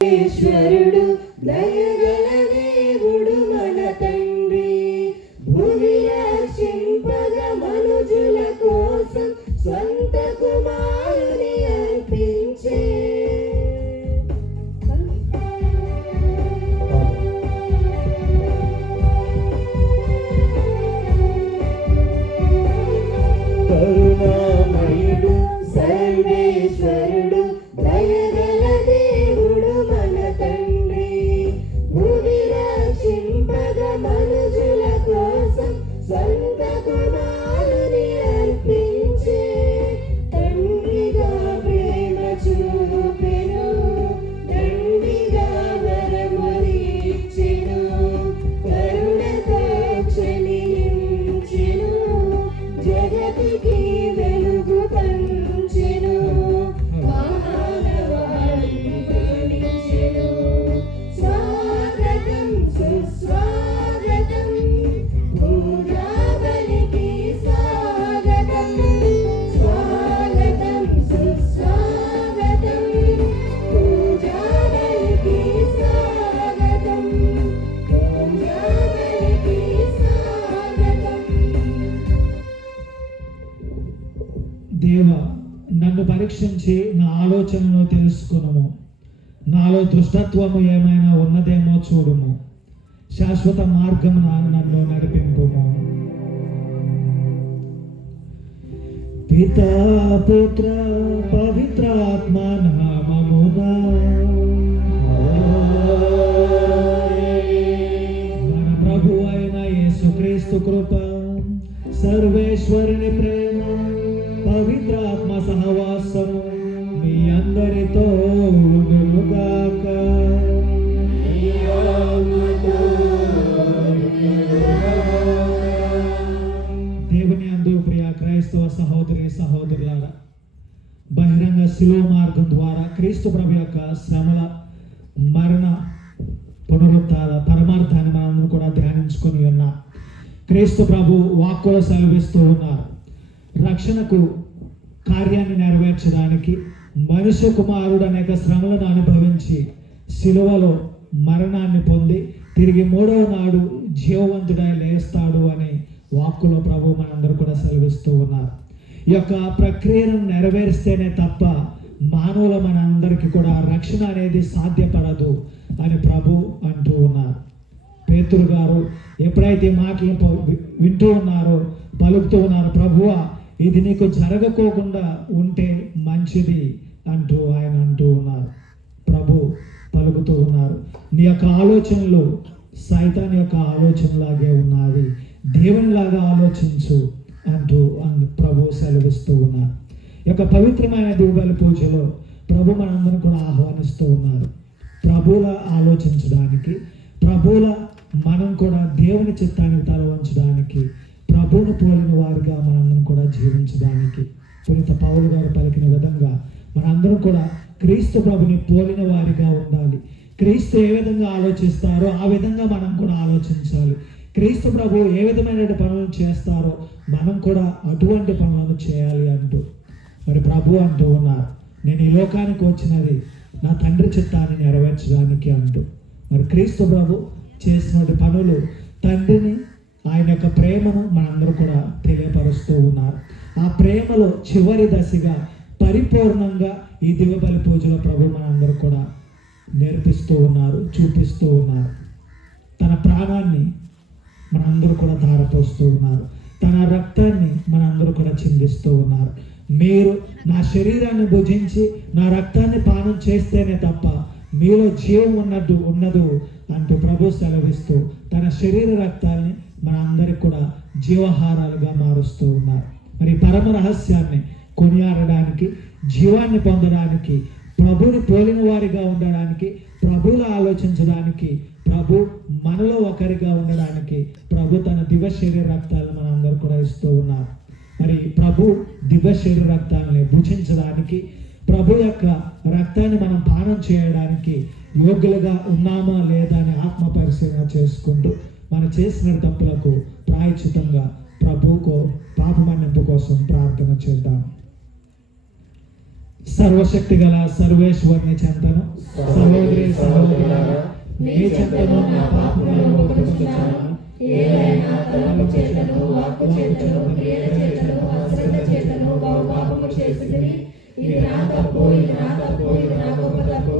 ఈశ్వరుడు దయగల దేవుడు మన తండ్రి, భూమి రక్షింపగ మనుజుల కోసం స్వంత కుమారుని అర్పించే. కరుణామయుడు సర్వేశ్వరుడు దయగల దేవుడు మన తండ్రి, భూమి రక్షింపగ మనుజుల కోసం స్వంత కుమారుని అర్పించే. తండ్రిగా ప్రేమ చూపెను, తండ్రిగా వరముని ఇచ్చెను, కరుణతో క్షమించెను, జగతికి వెలుగు పంచెను, మానవాళిని కరుణించెను. స్వాగతం సుస్వాగతం, పూజాబలికి స్వాగతం, స్వాగతం సుస్వాగతం, పూజాబలికి స్వాగతం, పూజాబలికి స్వాగతం. దేవా, నన్ను పరీక్షించి నా ఆలోచనను తెలుసుకునుము, నాలో దుష్టత్వము ఏమైనా ఉన్నదేమో చూడుము, శాశ్వత మార్గమున నన్ను నడిపింపుము. పితా పుత్ర పవిత్రాత్మ నామమున మన ప్రభు అయిన యేసుక్రీస్తు కృప, సర్వేశ్వరుని ప్రేమ, పవిత్రాత్మ సహవాసము మీ అందరితో ఉండునుగాక. దేవుని అందు ప్రియ క్రైస్తవ సహోదరి సహోదరులారా, బహిరంగ శిలువ మార్గం ద్వారా క్రీస్తు ప్రభు యొక్క శ్రమల, మరణ, పునరుత్థాన పరమార్థాన్ని మనం కూడా ధ్యానించుకొని ఉన్నాం. క్రీస్తు ప్రభు వాక్కులో సెలవిస్తూ ఉన్నారు, రక్షణకు కార్యాన్ని నెరవేర్చడానికి మనుష్య కుమారుడు అనేక శ్రమలను అనుభవించి శిలువలో మరణాన్ని పొంది తిరిగి మూడవ నాడు జీవవంతుడై లేస్తాడు అని వాక్కులో ప్రభు మనందరూ కూడా సెలవిస్తూ ఉన్నారు. ఈ యొక్క ప్రక్రియను నెరవేరిస్తేనే తప్ప మానవుల మనందరికీ కూడా రక్షణ అనేది సాధ్యపడదు అని ప్రభు అంటూ ఉన్నారు. పేతురు గారు ఎప్పుడైతే మాటలు వింటూ ఉన్నారో పలుకుతూ ఉన్నారు, ప్రభువా ఇది నీకు జరగకోకుండా ఉంటే మంచిది అంటూ ఆయన అంటూ ఉన్నారు. ప్రభు పలుకుతూ ఉన్నారు, నీ యొక్క ఆలోచనలు సైతాన్ యొక్క ఆలోచనలాగే ఉన్నది, దేవునిలాగా ఆలోచించు అంటూ ప్రభు సెలవిస్తూ ఉన్నారు. ఈ యొక్క పవిత్రమైన దివ్యబలి పూజలో ప్రభు మనందరం కూడా ఆహ్వానిస్తూ ఉన్నారు. ప్రభువుల ఆలోచించడానికి, ప్రభువుల మనం కూడా దేవుని చిత్తానికి తల వంచడానికి, ప్రభువును పోలిన వారిగా మనందరం కూడా జీవించడానికి పునీత పౌలు గారు పలికిన విధంగా మనందరం కూడా క్రీస్తు ప్రభుని పోలిన వారిగా ఉండాలి. క్రీస్తు ఏ విధంగా ఆలోచిస్తారో ఆ విధంగా మనం కూడా ఆలోచించాలి. క్రీస్తు ప్రభు ఏ విధమైన పనులు చేస్తారో మనం కూడా అటువంటి పనులను చేయాలి అంటూ మరి ప్రభు అంటూ ఉన్నారు, నేను ఈ లోకానికి వచ్చినది నా తండ్రి చిత్తాన్ని నెరవేర్చడానికి అంటూ. మరి క్రీస్తు ప్రభు చేసినటువంటి పనులు తండ్రిని, ఆయన యొక్క ప్రేమను మనందరూ కూడా తెలియపరుస్తూ ఉన్నారు. ఆ ప్రేమలో చివరి దశగా పరిపూర్ణంగా ఈ దివ్యబలి పూజలో ప్రభు మనందరూ కూడా నేర్పిస్తూ ఉన్నారు, చూపిస్తూ ఉన్నారు. తన ప్రాణాన్ని మనందరూ కూడా ధారపోస్తూ ఉన్నారు, తన రక్తాన్ని మనందరూ కూడా చిందిస్తూ ఉన్నారు. మీరు నా శరీరాన్ని భుజించి నా రక్తాన్ని పానం చేస్తేనే తప్ప మీలో జీవం ఉన్నదు అంటూ ప్రభు సెలవిస్తూ తన శరీర రక్తాల్ని మన అందరికి కూడా జీవహారాలుగా మారుస్తూ ఉన్నారు. మరి పరమ రహస్యాన్ని కొనియాడడానికి, జీవాన్ని పొందడానికి, ప్రభుని పోలిన వారిగా ఉండడానికి, ప్రభువులో ఆలోచించడానికి, ప్రభు మనలో ఒకరిగా ఉండడానికి ప్రభు తన దివ్య శరీర రక్తాలను మన అందరూ కూడా ఇస్తూ ఉన్నారు. మరి ప్రభు దివ్య శరీర రక్తాలని భుజించడానికి, ప్రభు యొక్క రక్తాన్ని మనం పానం చేయడానికి యోగ్యులుగా ఉన్నామా లేదా అని ఆత్మ పరిశీలన చేసుకుంటూ మనం చేసిన తప్పులకు ప్రాయశ్చితంగా ప్రభువుకు పాప మన్నింపు కోసం ప్రార్థన చేద్దాం. సర్వశక్తి గల సర్వేశ్వరుని చెంతను, సహోదరి సహోదరులారా, మీ చెంతను నా పాపములను ఒప్పుకొనుచున్నాను. ఏలైనా తలపు చేతను, వాక్కు చేతను, క్రియల చేతను, అశ్రద్ధ చేతను బహు పాపము చేసితిని. ఇది నా తప్పు, ఇది నా తప్పు, ఇది నా గొప్ప తప్పు.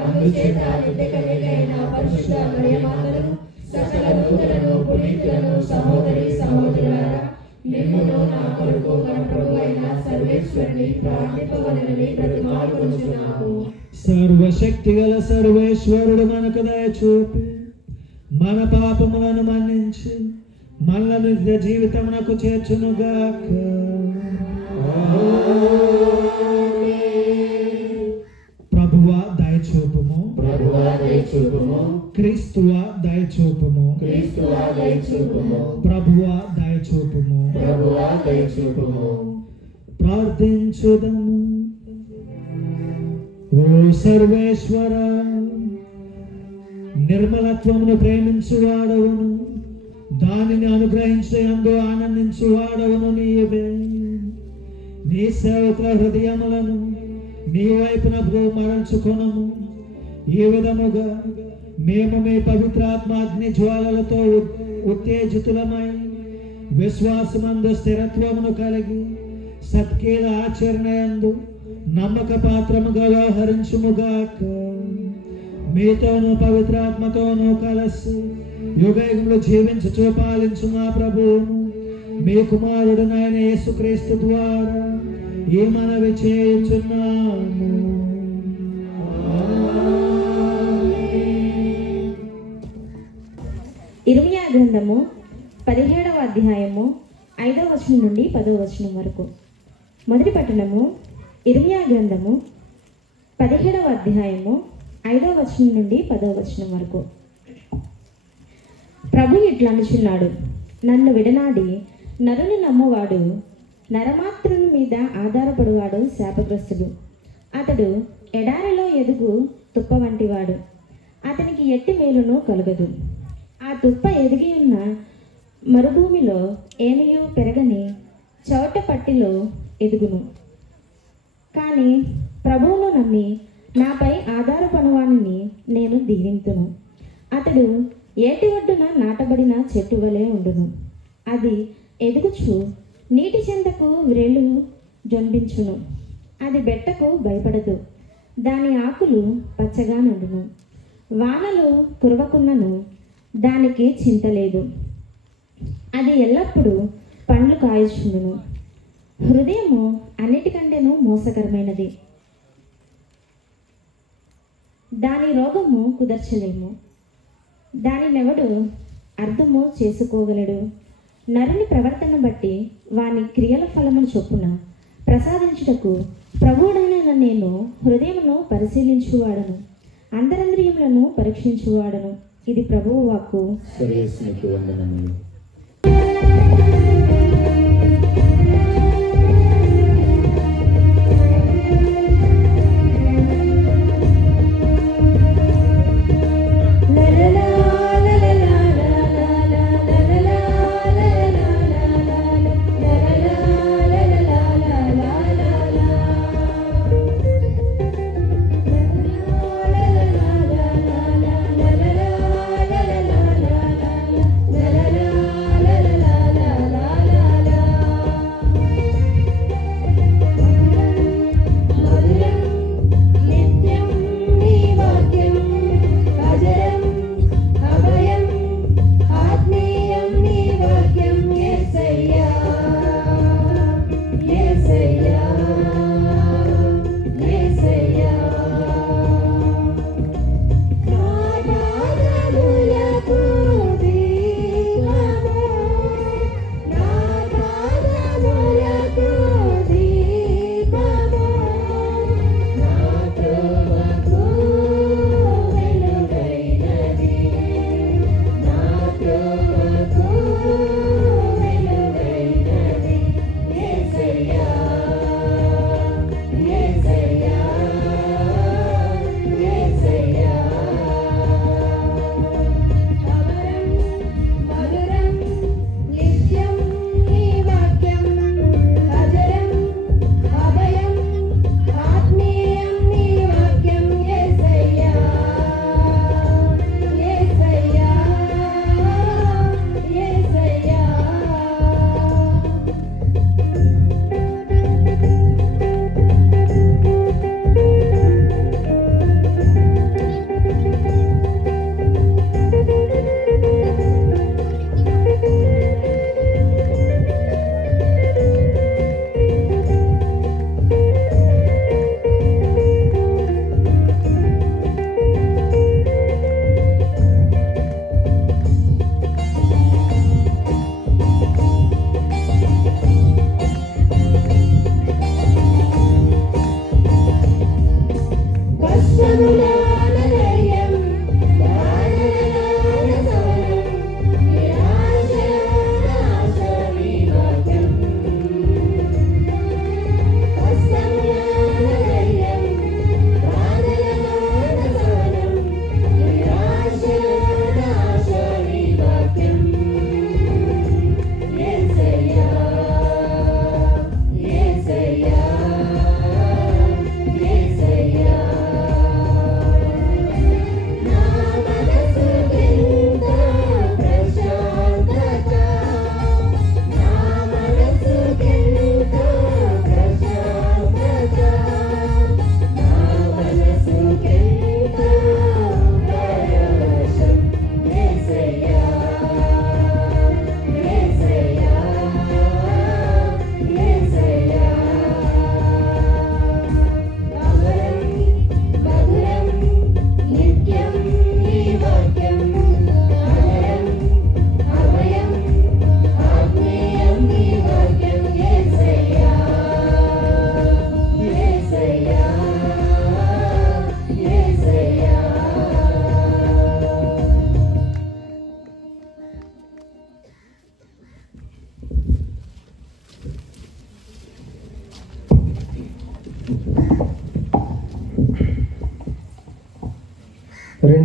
అందుచేత నిత్య కన్యకైన పరిశుద్ధ మరియమాతను, సకల దూతలను, పునీతులను, సహోదరి సహోదరులారా, మిమ్మును నా కొరకు మన ప్రభువైన సర్వేశ్వరుని ప్రార్థింపవలెనని బ్రతిమాలుకొనుచున్నాము. సర్వశక్తి గల సర్వేశ్వరుడు మనకు దయచూపి మన పాపములను మన్నించి మనలను నిత్య జీవితమునకు చేర్చునుగాక. ప్రభువా దయచూపుము, ప్రభువా దయచూపుము, క్రీస్తువా దయచూపుము, క్రీస్తువా దయచూపుము, ప్రభువా దయచూపుము. ప్రభువా దయచూపుము. ప్రార్థించుదము. ఓ సర్వేశ్వర, నిర్మలత్వమును ప్రేమించువాడవును, దానిని అనుగ్రహించేందు ఆనందించువాడవును నీవే. నీ సేవకుల హృదయములను నీ వైపునకు మరల్చుకొనము. ఈ విధముగా మేము మీ పవిత్రాత్మ అగ్ని జ్వాలలతో ఉత్తేజితులమై విశ్వాసమందు స్థిరత్వమును కలిగి సత్కీల ఆచరణయందు నమ్మక పాత్రముగా వ్యవహరించుముగాక. మీతోనూ పవిత్రాత్మతోనూ కలిసి యుగయుగములు జీవించుచు పాలించు మా ప్రభువును, మీ కుమారుడునైన యేసుక్రీస్తు ద్వారా ఈ మనవి చేయుచున్నాము. ఇర్మియా గ్రంథము 17వ అధ్యాయము 5వ వచనం నుండి 10వ వచనం వరకు. మొదటి పట్టణము ఇర్మియా గ్రంథము 17వ అధ్యాయము 5వ వచనం నుండి 10వ వచనం వరకు. ప్రభు ఇట్లా అనుచున్నాడు, నన్ను విడనాడి నరుని నమ్మువాడు, నరమాత్రుని మీద ఆధారపడువాడు శాపగ్రస్తుడు. అతడు ఎడారిలో ఎదుగు తుప్ప వంటివాడు, అతనికి ఎట్టి మేలును కలగదు. ఆ తుప్ప ఎదిగి ఉన్న మరుభూమిలో ఏమియూ పెరగని చౌట పట్టిలో ఎదుగును. కానీ ప్రభువును నమ్మి నాపై ఆధారపడువానిని నేను దీవింతును. అతడు ఏటి ఒడ్డున నాటబడిన చెట్టు వలె ఉండును. అది ఎదుగుచు నీటి చెంతకు వ్రేళ్ళు జొంబించును. అది బెట్టకు భయపడదు. దాని ఆకులు పచ్చగా నుండును. వానలు కురవకున్నను దానికి చింత లేదు. అది ఎల్లప్పుడూ పండ్లు కాయచుండును. హృదయము అన్నిటికంటేనూ మోసకరమైనది, దాని రోగము కుదర్చలేము. దానినెవడు అర్థము చేసుకోగలడు? నరుని ప్రవర్తన బట్టి వాని క్రియల ఫలమును చొప్పున ప్రసాదించుటకు ప్రభువుడైన నేను హృదయమును పరిశీలించువాడను, అంతరంద్రియములను పరీక్షించువాడను. ఇది ప్రభువు వాక్కు. సర్వేశ్వరునికి వందనములు.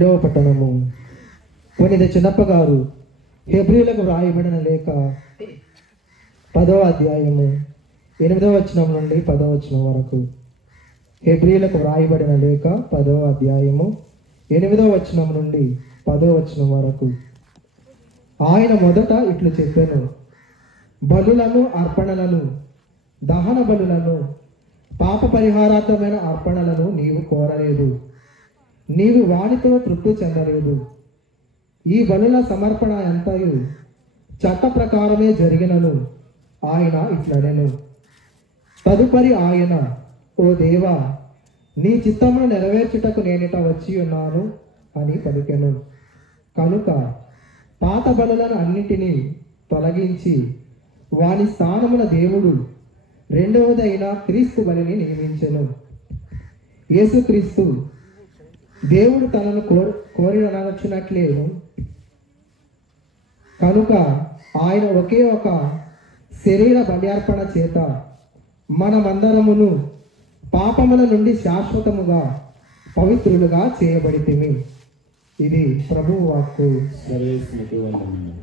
రెండవ పట్టణము. పునీత చిన్నప్ప గారు హెబ్రీయులకు వ్రాయబడిన లేఖ 10వ అధ్యాయము 8వ వచనం నుండి 10వ వచనం వరకు. హెబ్రీయులకు వ్రాయబడిన లేఖ 10వ అధ్యాయము 8వ వచనం నుండి 10వ వచనం వరకు. ఆయన మొదట ఇట్లు చెప్పాను, బలులను, అర్పణలను, దహన బలులను, పాప పరిహారార్థమైన అర్పణలను నీవు కోరలేదు, నీవు వానితో తృప్తి చెందలేదు. ఈ బలుల సమర్పణ ఎంతయు చట్ట ప్రకారమే జరిగినను ఆయన ఇట్లనెను. తదుపరి ఆయన, ఓ దేవా, నీ చిత్తమును నెరవేర్చుటకు నేనిట వచ్చి ఉన్నాను అని పలికెను. కనుక పాత బలులను అన్నిటినీ తొలగించి వాని స్థానమున దేవుడు రెండవదైన క్రీస్తు బలిని నియమించెను. యేసుక్రీస్తు దేవుడు తనను కోరినచ్చినట్లేను. కనుక ఆయన ఒకే ఒక శరీర బల్యార్పణ చేత మనమందరమును పాపముల నుండి శాశ్వతముగా పవిత్రులుగా చేయబడితిమి. ఇది ప్రభువు వాక్కు. సర్వేశ్వరునికి వందనములు.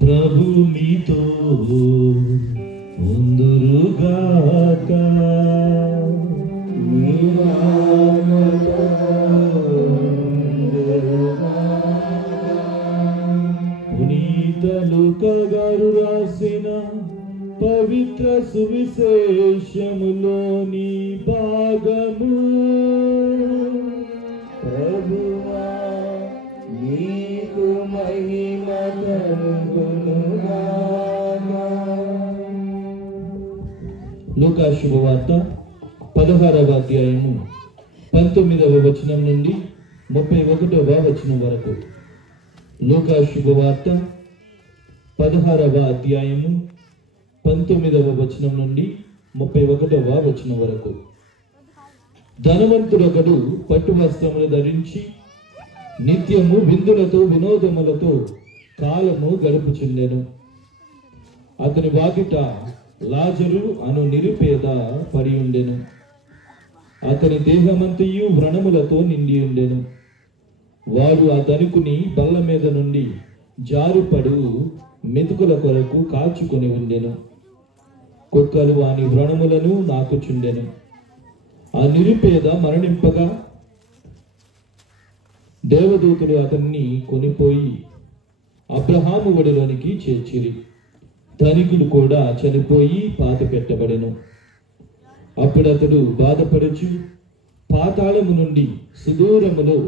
ప్రభు మీతో ఉందురుగాక. పునీత లూకా గారు రాసిన పవిత్ర సువిశేషములోని భాగము. ప్రభువా నీకు మహిమ కలుగునుగాక. లూకా శుభవార్త 16వ అధ్యాయము 19వ వచనం నుండి 31వ వచనం వరకు. లూకా శుభవార్త 16వ అధ్యాయము 19వ వచనం నుండి 31వ వచనం వరకు. ధనవంతుడొకడు పట్టు వస్త్రములు ధరించి నిత్యము విందులతో వినోదములతో కాలము గడుపుచుండెను. అతని వాకిట లాజరు అను నిరుపేద పడి ఉండెను. అతని దేహమంతయు వ్రణములతో నిండి ఉండెను. వాడు ఆ ధనికుని బల్ల మీద నుండి జారుపడు మెతుకుల కొరకు కాచుకొని ఉండెను. కుక్కలు వాని వ్రణములను నాకుచుండెను. ఆ నిరుపేద మరణింపగా దేవదూతులు అతన్ని కొనిపోయి అబ్రహాము ఒడిలోనికి చేర్చిరి. ధనికుడు కూడా చనిపోయి పాత పెట్టబడెను. అప్పుడు అతడు బాధపడుచు పాతాళము నుండి సుదూరములో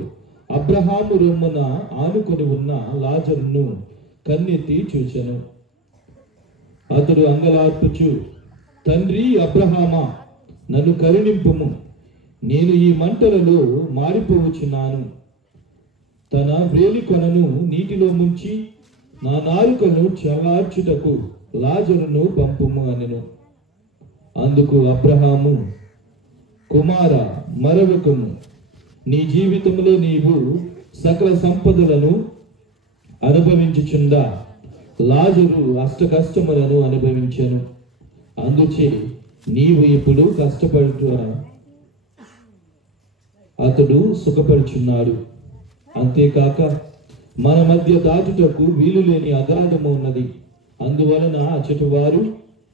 అబ్రహాము రొమ్మున ఆనుకొని ఉన్న లాజరును కన్నెత్తి చూచెను. అతడు అంగలార్పుచు, తండ్రి అబ్రహామా, నన్ను కరుణింపుము, నేను ఈ మంటలలో మారిపోవచ్చున్నాను. తన వ్రేలి కొనను నీటిలో ముంచి నా నాలుకను చల్లార్చుటకు లాజరును పంపుము అనెను. అందుకు అబ్రహాము, కుమార, మరొకము, నీ జీవితంలో నీవు సకల సంపదలను అనుభవించుచుండా లాజరు అష్ట కష్టములను అనుభవించెను. అందుచే నీవు ఇప్పుడు కష్టపడుట అతడు సుఖపరుచున్నాడు. అంతేకాక మన మధ్య దాటుటకు వీలు లేని అగాధము ఉన్నది. అందువలన అచ్చటి వారు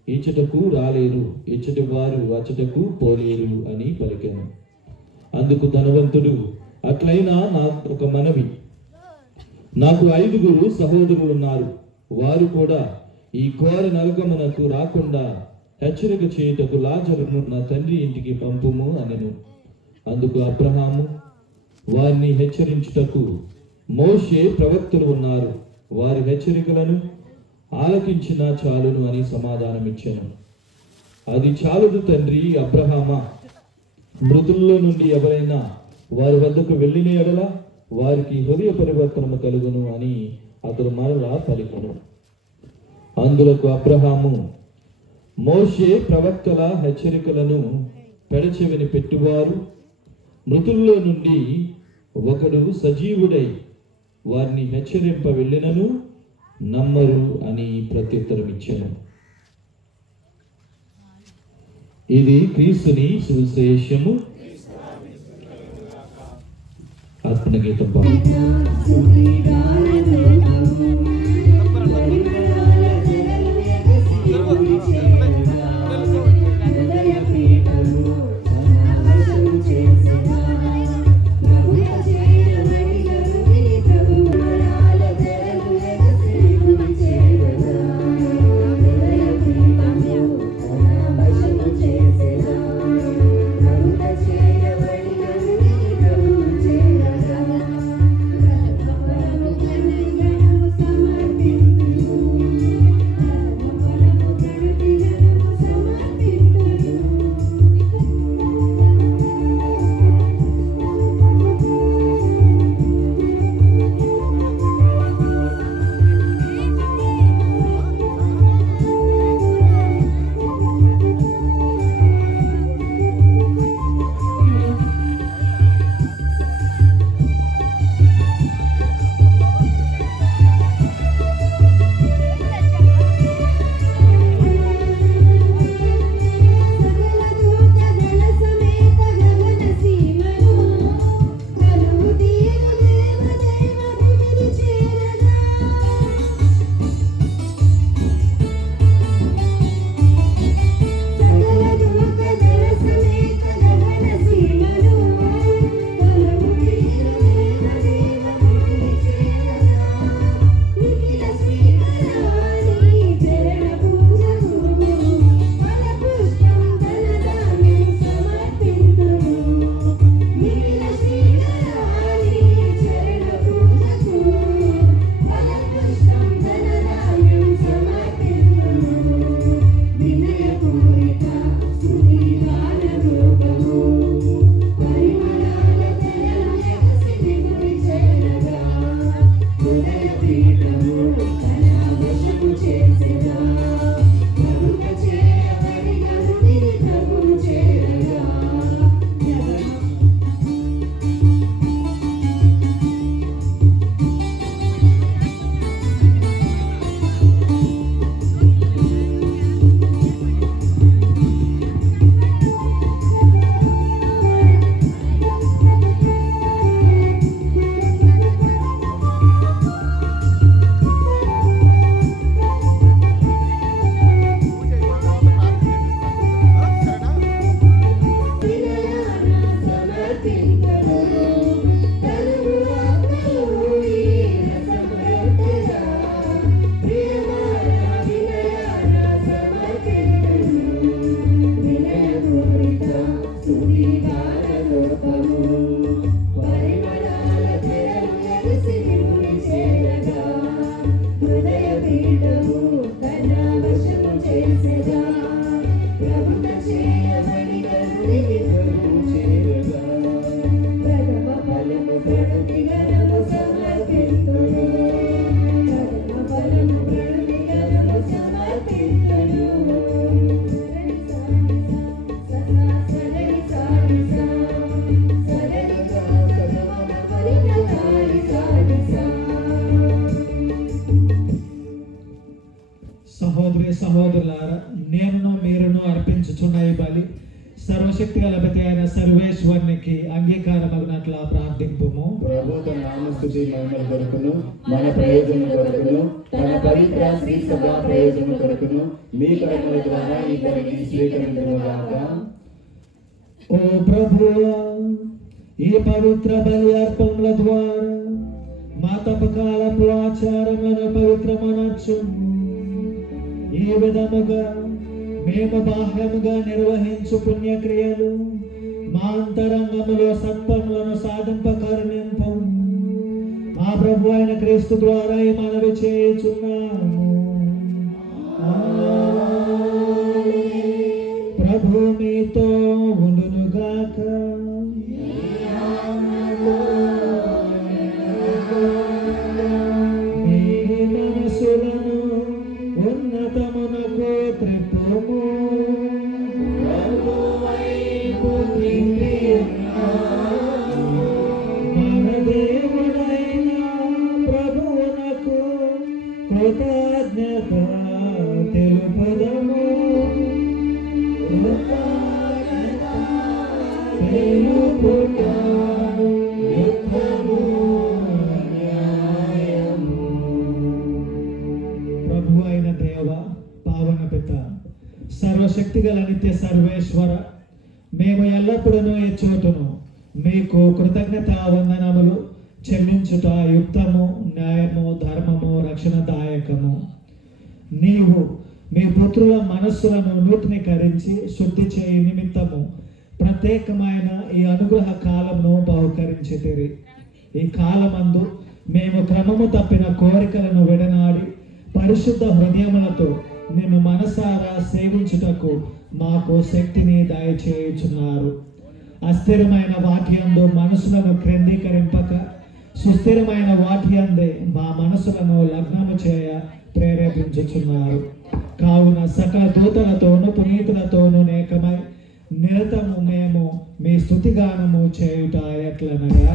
ఇచ్చటకు రాలేరు, ఇచ్చటి వారు అచ్చటకు పోలేరు అని పలికెను. అందుకు ధనవంతుడు, అట్లయినా నాకు ఒక మనవి, నాకు 5 సహోదరులు ఉన్నారు. వారు కూడా ఈ ఘోర నరకమునకు రాకుండా హెచ్చరిక చేయుటకు లాజరును నా తండ్రి ఇంటికి పంపుము అనెను. అందుకు అబ్రహాము, వారిని హెచ్చరించుటకు మోషే ప్రవక్తలు ఉన్నారు, వారి హెచ్చరికలను ఆలకించిన చాలును అని సమాధానమిచ్చాను. అది చాలుదు తండ్రి అబ్రహామా, మృతుల్లో నుండి ఎవరైనా వారి వద్దకు వెళ్ళిన ఎడల వారికి హృదయ పరివర్తనము కలుగును అని అతడు మరలా పలికెను. అందులకు అబ్రహాము, మోషే ప్రవక్తల హెచ్చరికలను పెడచెవిని పెట్టువారు మృతుల్లో నుండి ఒకడు సజీవుడై వారిని హెచ్చరింప వెళ్ళినను నమ్మరు అని ప్రత్యుత్తరం ఇచ్చాను. ఇది క్రీస్తుని సువిశేషము. అర్పణ గీతం Thank you. సహోదరులారా, నేనును మీరును అర్పించుచున్న ఈ బలి సర్వశక్తి గలపతి అయిన సర్వేశ్వరునికి అంగీకారమగినట్లా ప్రార్థింపుము. ప్రభు తన నామస్తుతి మహిమల కొరకును మన ప్రయోజనం కొరకును తన పవిత్ర శ్రీ సభ ప్రయోజనం కొరకును మీ కర్మల ద్వారా ఈ బలిని స్వీకరించుగాక. ఓ ప్రభువా, ఈ పవిత్ర బలి అర్పణల ద్వారా మా తపకాలపు ఆచారములను పవిత్రమనర్చుము. ఈ విధముగా మేము బాహ్యముగా నిర్వహించు పుణ్యక్రియలు మా అంతరంగములో సత్పములను సాధింపకరుణింపు. మా ప్రభు అయిన క్రీస్తు ద్వారా ఈ మనవి చేయుచున్నాము. ప్రభు మీతో ఉండునుగాక. మీ మనసులను ఉన్నతమునకు త్రిప్పుము. మన దేవుడైన ప్రభువునకు కృతజ్ఞత తెలుపుదము. ప్రభు అయిన దేవ, పావన పిత, సర్వశక్తి గల నిత్య సర్వేశ్వర, మేము ఎల్లప్పుడూ ఈ చోటును మీకు కృతజ్ఞత వందనములు చెల్లించుట యుక్తము, న్యాయము, ధర్మము, రక్షణదాయకము. నీవు మీ పుత్రుల మనస్సులను నూతనీకరించి శుద్ధి చేయి నిమిత్తము ప్రత్యేకమైన ఈ అనుగ్రహ కాలమును బహుకరించితిరి. ఈ కాలమందు మేము క్రమము తప్పిన కోరికలను విడనాడి పరిశుద్ధ హృదయములతో నిన్ను మనసారా సేవించుటకు మాకు శక్తిని దయచేయుచున్నారు. అస్థిరమైన వాక్యందు మనసులను కేంద్రీకరింపక సుస్థిరమైన వాక్యందే మా మనసులను లగ్నము చేయ ప్రేరేపించుచున్నారు. కావున సకల దూతలతోనూ పునీతులతోనూ ఏకమై నిరతము మేము మీ స్తుతిగానము చేయుట ఎట్లనగా,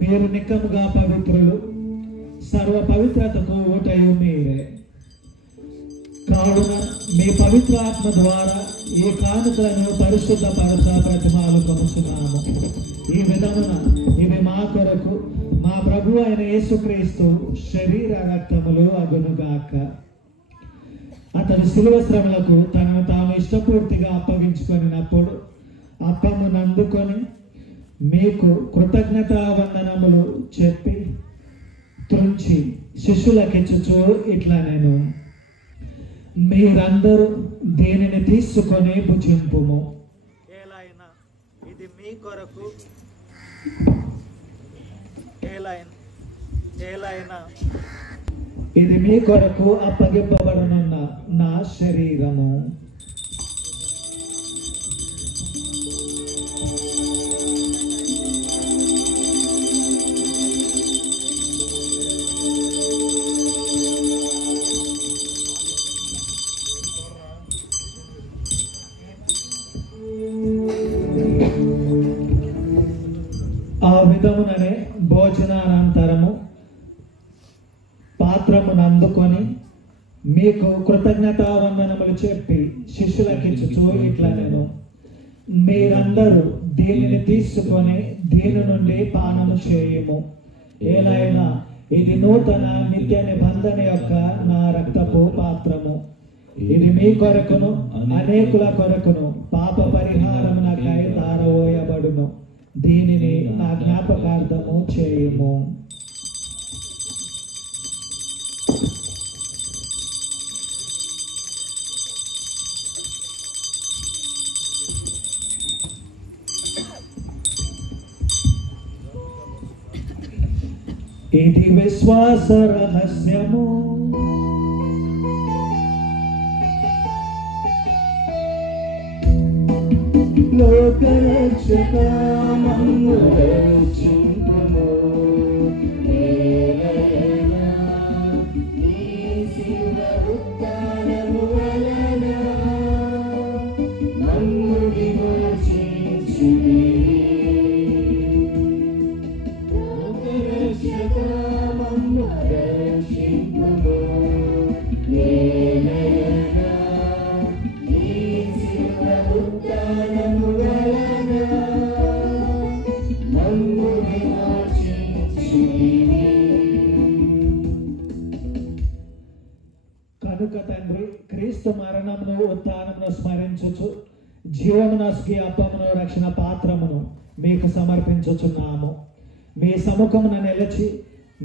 మీరు నిక్కముగా పవిత్రులు, సర్వ పవిత్రతకు ఊటయు మీరే. కావున మీ పవిత్ర ఆత్మ ద్వారా ఈ కానుకలను పరిశుద్ధపరచ ప్రతిమాలు కొనుచున్నాము. ఈ విధమున ఇవి మా కొరకు మా ప్రభు అయిన యేసుక్రీస్తు శరీర రక్తములు అగునుగాక. అతడు శిలువ శ్రమలకు తనను తాను ఇష్టపూర్తిగా అప్పగించుకొనినప్పుడు అప్పమును అందుకొని మీకు కృతజ్ఞతా వందనములు చెప్పి త్రుంచి శిష్యులకిచ్చుచు ఇట్లా నేను, మీరందరూ దీనిని తీసుకొని భుజింపుము. ఇది మీ కొరకు ఇది మీ కొరకు అప్పగింపబడనున్న నా శరీరము. ఆ విధముననే భోజనానంతరము పాత్రమును అందుకొని మీకు కృతజ్ఞతావందనములు చెప్పి శిష్యులకిచ్చుచు ఇట్లా నేను, మీరందరూ దీనిని తీసుకొని దీని నుండి పానము చేయుము. ఏలైనా ఇది నూతన నిత్య నిబంధన యొక్క నా రక్తపు పాత్రము. ఇది మీ కొరకును అనేకుల కొరకును పాప పరిహారమునకై ధారవోయబడును. దీనిని నా జ్ఞాపకార్థము చేయుము. ఇది విశ్వాస రహస్యము. లోకరక్షక మమ్ము రక్షింపుము. ఏలైనా నీ శివ ఉత్థానము వలన మమ్ము విమోచించితివి. లోకరక్షక మమ్ము రక్షింపుము. ఏలైనా నీ శివ ఉత్థానము వలన మమ్ము విమోచించితివి. కనుక తండ్రి, క్రీస్తు మరణమును ఉత్థానమును స్మరించుచు జీవమునస్కి అప్పమును రక్షణ పాత్రమును మీకు సమర్పించుచున్నాము. మీ సముఖమున నిలిచి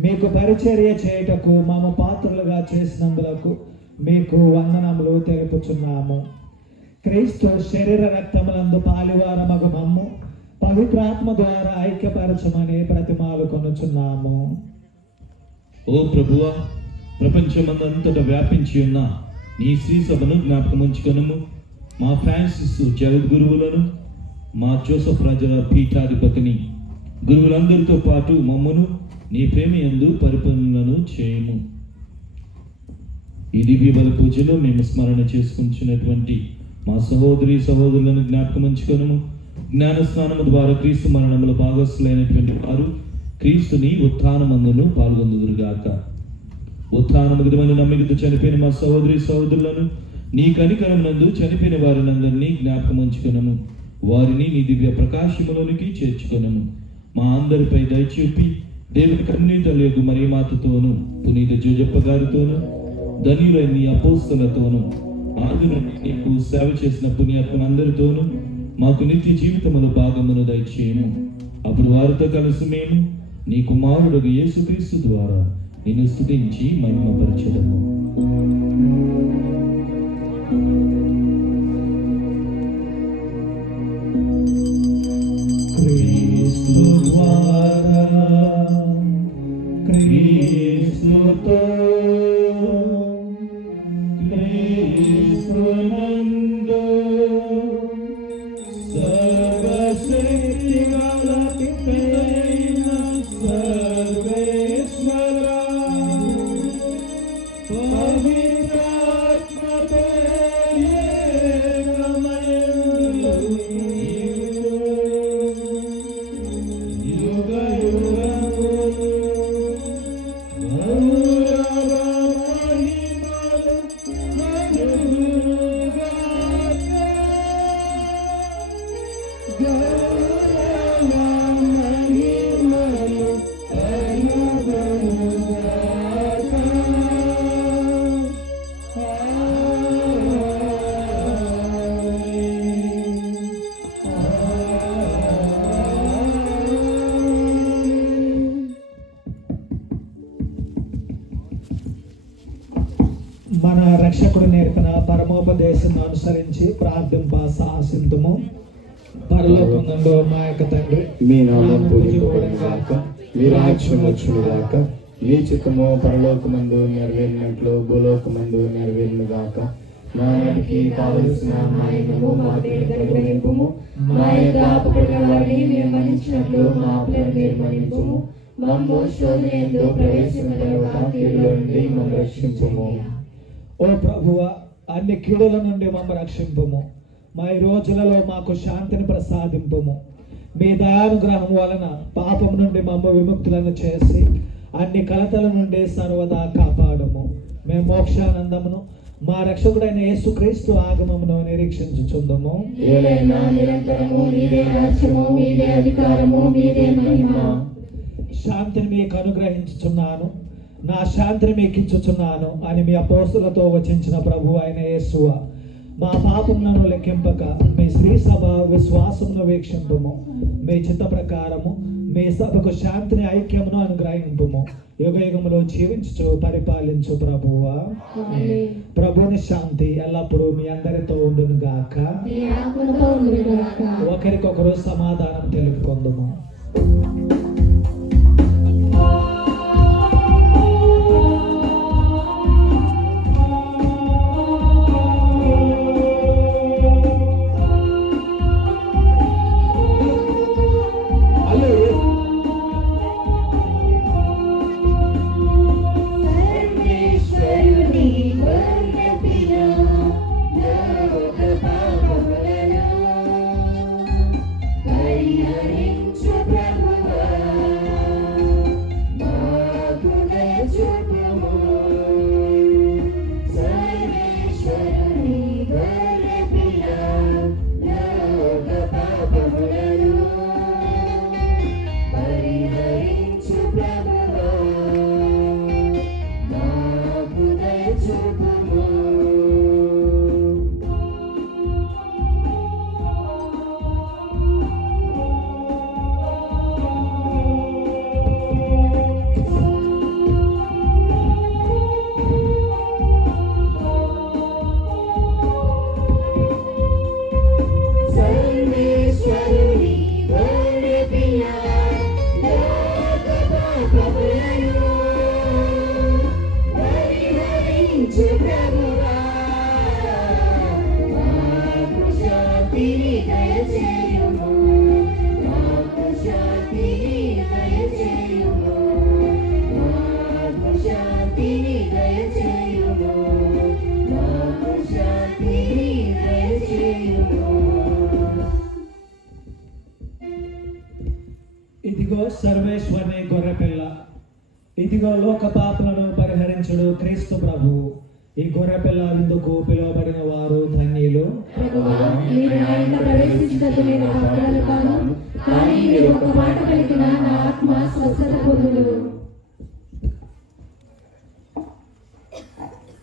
మీకు పరిచర్య చేయుటకు మమ్ము పాత్రులుగా చేసినందులకు మీకు వందనములు తెలుపుచున్నాము. క్రీస్తు శరీర రక్తములందు పాలివారమగు మమ్ము పవిత్రాత్మ ద్వారా ఐక్యపరచమని ప్రతిమాలు కొనుచున్నాము. ఓ ప్రభువా, ప్రపంచమందంతటా వ్యాపించి ఉన్న నీ శ్రీ సభను జ్ఞాపకం ఉంచుకొనుము. మా ఫ్రాన్సిస్ జగద్గురువులను, మా జోసఫ్ రాజుల పీఠాధిపతిని, గురువులందరితో పాటు మమ్మను నీ ప్రేమ యందు పరిపూర్ణులను చేయము. ఈ దివ్య బల పూజలో మేము స్మరణ చేసుకుంటున్నటువంటి మా సహోదరి సహోదరులను జ్ఞాపకం ఉంచుకొనుము. జ్ఞాన స్నానము ద్వారా క్రీస్తు మరణములో భాగస్థులైనటువంటి వారు క్రీస్తుని ఉత్థానమందును పాల్గొందుదురుగాక. ఉత్థానము విధమైన నమ్మికతో చనిపోయిన మా సహోదరి సహోదరులను నీ కనికరమునందు చనిపోయిన వారినందరినీ జ్ఞాపకం ఉంచుకొనుము. వారిని నీ దివ్య ప్రకాశములోనికి చేర్చుకొనుము. మా అందరిపై దయచూపి దేవుని కన్నీ తల్లి మరియ మాతతోను, పునీత జోజప్ప గారితోను, ధన్యులైన నీ అపోస్తలతోను, ఆది నుండి నీకు సేవ చేసిన పుణ్యాత్మలందరితోనూ మాకు నిత్య జీవితములో భాగమును దయచేయము. అప్పుడు వారితో కలిసి మేము నీ కుమారుడు యేసుక్రీస్తు ద్వారా నిన్ను స్తుతించి మహిమపరచెదము. క్రీస్తు ద్వారా క్రీస్తుతో క్రీస్తునందు సర్వశక్తిగల పితయైన సర్వేశ్వరా, పవిత్రాత్మతో ఏకమయుడు యుగయుగములు గౌరవ మహిమలు కలుగునుగాక. మన రక్షకుడు నేర్పిన పరమోపదేశాన్ని అనుసరించి ప్రార్థింప సాహసింతుము. పరలోకమందు మా యొక్క తండ్రి, మీ నామం పూజింపబడును గాక, మీ రాజ్యం వచ్చును గాక, మీ చిత్తము పరలోకమందు నెరవేరినట్లు భూలోకమందు నెరవేరును గాక. నాటికి కావలసిన మాయము మా పేరు నింపుము, మా యొక్క అపకృత వారిని మేము మన్నించినట్లు మా అప్పులను మీరు మన్నింపుము. మమ్ము శోధనయందు ప్రవేశింపగా కీడులో నుండి మమ్మల్ని రక్షింపుము. ఓ ప్రభువ, అన్ని కీడుల నుండి మమ్మల్ని రక్షింపుము. మా ఈ రోజులలో మాకు శాంతిని ప్రసాదింపుము. మీ దయానుగ్రహం వలన పాపం నుండి మమ్మ విముక్తులను చేసి అన్ని కలతల నుండి సర్వదా కాపాడుము. మేము మోక్షానందమును మా రక్షకుడైన యేసుక్రీస్తు ఆగమమును నిరీక్షించుచుందుము. ఏలైనా నిరంతరము మీదే రాజ్యము, మీదే అధికారము, మీదే మహిమ. శాంతిని మీకు అనుగ్రహించుచున్నాను, నా శాంతిని మీకు ఇచ్చుచున్నాను అని మీ అపోస్తులతో వచించిన ప్రభు అయిన యేసువ, మా పాపములను లెక్కింపక మీ శ్రీ సభ విశ్వాసమును వీక్షింపుము. మీ చిత్త ప్రకారము మీ సభకు శాంతిని ఐక్యమును అనుగ్రహింపుము. యుగ యుగములో జీవించు పరిపాలించు ప్రభువా. ప్రభుని శాంతి ఎల్లప్పుడూ మీ అందరితో ఉండును గాక. మీ ఆత్మతో ఉండును గాక. ఒకరికొకరు సమాధానం తెలుపుకొందుము. సర్వేశ్వరుని గొర్రెపిల్ల, లోక పాపములను పరిహరించు ప్రభువా, మాకు దయ చూపుము. సర్వేశ్వరుని గొర్రెపిల్ల, లోక పాపములను పరిహరించు ప్రభువా, మాకు దయ చూపుము. సర్వేశ్వరుని గొర్రెపిల్ల, లోక పాపములను పరిహరించు ప్రభువా, మాకు శాంతిని దయచేయుము. మాకు శాంతిని దయచేయుము. మాకు శాంతిని దయచేయుము. మాకు శాంతిని దయచేయుము. ఇదిగో సర్వేశ్వరుని గొర్రెపిల్ల, ఇదిగో లోక పాపలను పరిహరించుడు క్రీస్తు ప్రభువు. ఈ గొర్రెపిల్ల విందుకు పిలువబడిన వారు ధన్యులు. ప్రభువా, మీరు నా ఇంట ప్రవేశించినట్టు నేను పాత్రలు కాను, కానీ మీరు ఒక మాట